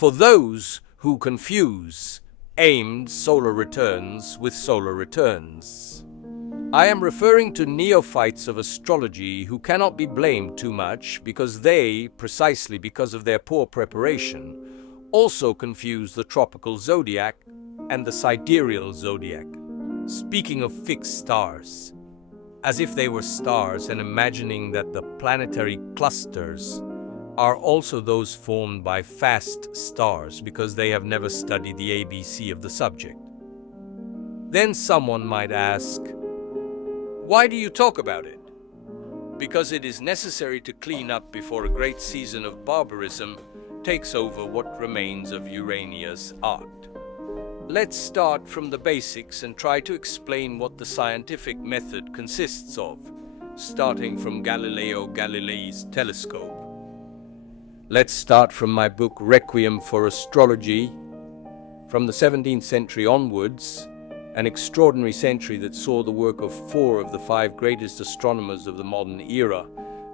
For those who confuse aimed solar returns with solar returns, I am referring to neophytes of astrology who cannot be blamed too much because they, precisely because of their poor preparation, also confuse the tropical zodiac and the sidereal zodiac. Speaking of fixed stars, as if they were stars, and imagining that the planetary clusters are also those formed by fast stars because they have never studied the ABC of the subject. Then someone might ask, why do you talk about it? Because it is necessary to clean up before a great season of barbarism takes over what remains of Urania's art. Let's start from the basics and try to explain what the scientific method consists of, starting from Galileo Galilei's telescope. Let's start from my book Requiem for Astrology. From the 17th century onwards, an extraordinary century that saw the work of 4 of the 5 greatest astronomers of the modern era,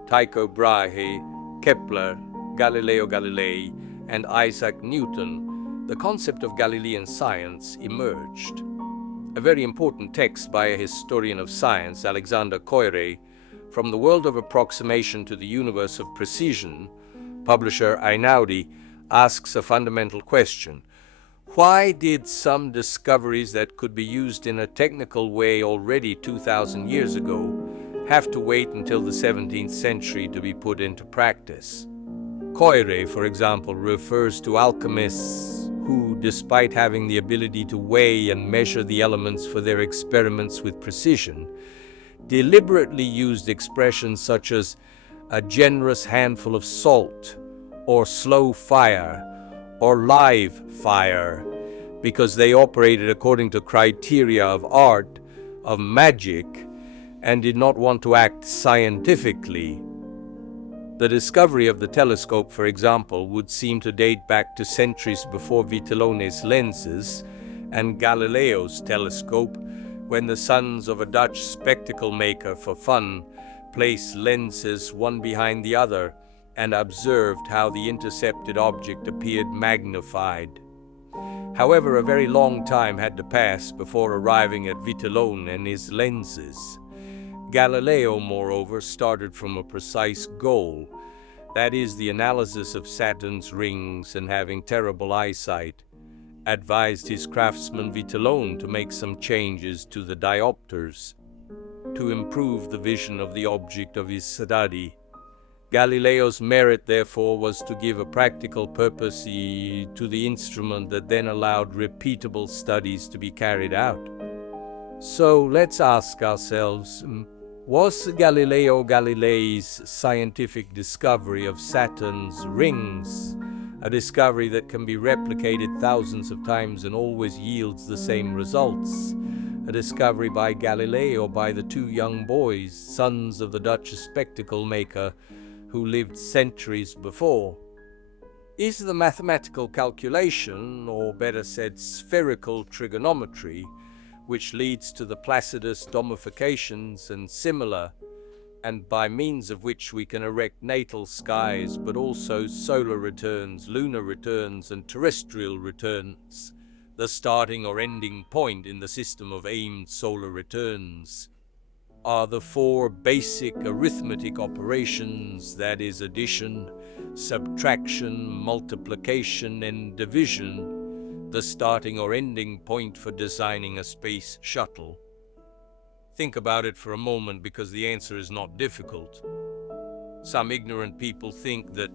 Tycho Brahe, Kepler, Galileo Galilei, and Isaac Newton, the concept of Galilean science emerged. A very important text by a historian of science, Alexander Koyré, From the World of Approximation to the Universe of Precision, publisher Einaudi, asks a fundamental question. Why did some discoveries that could be used in a technical way already 2,000 years ago have to wait until the 17th century to be put into practice? Koyré, for example, refers to alchemists who, despite having the ability to weigh and measure the elements for their experiments with precision, deliberately used expressions such as a generous handful of salt, or slow fire, or live fire, because they operated according to criteria of art, of magic, and did not want to act scientifically. The discovery of the telescope, for example, would seem to date back to centuries before Vitellone's lenses and Galileo's telescope, when the sons of a Dutch spectacle maker for fun placed lenses one behind the other and observed how the intercepted object appeared magnified. However, a very long time had to pass before arriving at Vitellone and his lenses. Galileo, moreover, started from a precise goal, that is, the analysis of Saturn's rings, and having terrible eyesight, advised his craftsman Vitellone to make some changes to the diopters to improve the vision of the object of his study. Galileo's merit, therefore, was to give a practical purpose to the instrument that then allowed repeatable studies to be carried out. So let's ask ourselves, was Galileo Galilei's scientific discovery of Saturn's rings a discovery that can be replicated thousands of times and always yields the same results? A discovery by Galileo or by the 2 young boys, sons of the Dutch spectacle maker, who lived centuries before? Is the mathematical calculation, or better said, spherical trigonometry, which leads to the Placidus domifications and similar, and by means of which we can erect natal skies, but also solar returns, lunar returns, and terrestrial returns, the starting or ending point in the system of aimed solar returns, are the 4 basic arithmetic operations, that is, addition, subtraction, multiplication, and division, the starting or ending point for designing a space shuttle? Think about it for a moment, because the answer is not difficult. Some ignorant people think that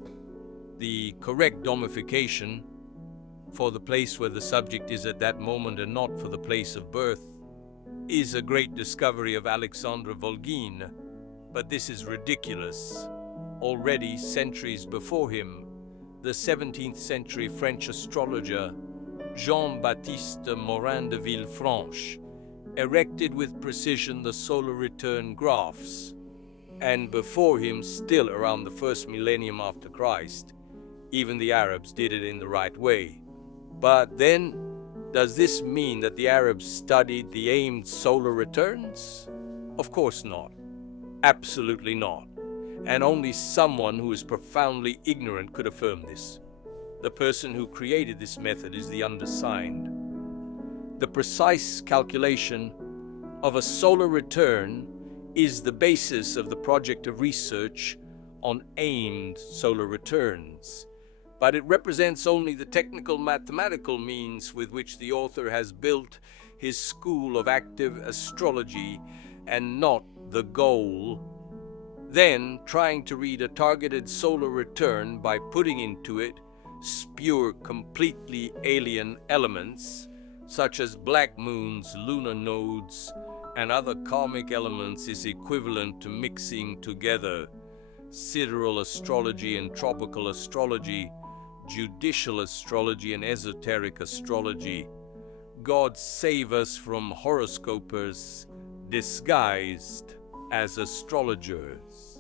the correct domification for the place where the subject is at that moment and not for the place of birth is a great discovery of Alexandre Volgin, but this is ridiculous. Already centuries before him, the 17th century French astrologer Jean-Baptiste Morin de Villefranche erected with precision the solar return graphs, and before him, still around the 1st millennium after Christ, even the Arabs did it in the right way. But then, does this mean that the Arabs studied the aimed solar returns? Of course not. Absolutely not. And only someone who is profoundly ignorant could affirm this. The person who created this method is the undersigned. The precise calculation of a solar return is the basis of the project of research on aimed solar returns, but it represents only the technical mathematical means with which the author has built his school of active astrology and not the goal. Then, trying to read a targeted solar return by putting into it pure, completely alien elements, such as black moons, lunar nodes, and other karmic elements is equivalent to mixing together sidereal astrology and tropical astrology, judicial astrology and esoteric astrology. God save us from horoscopers disguised as astrologers.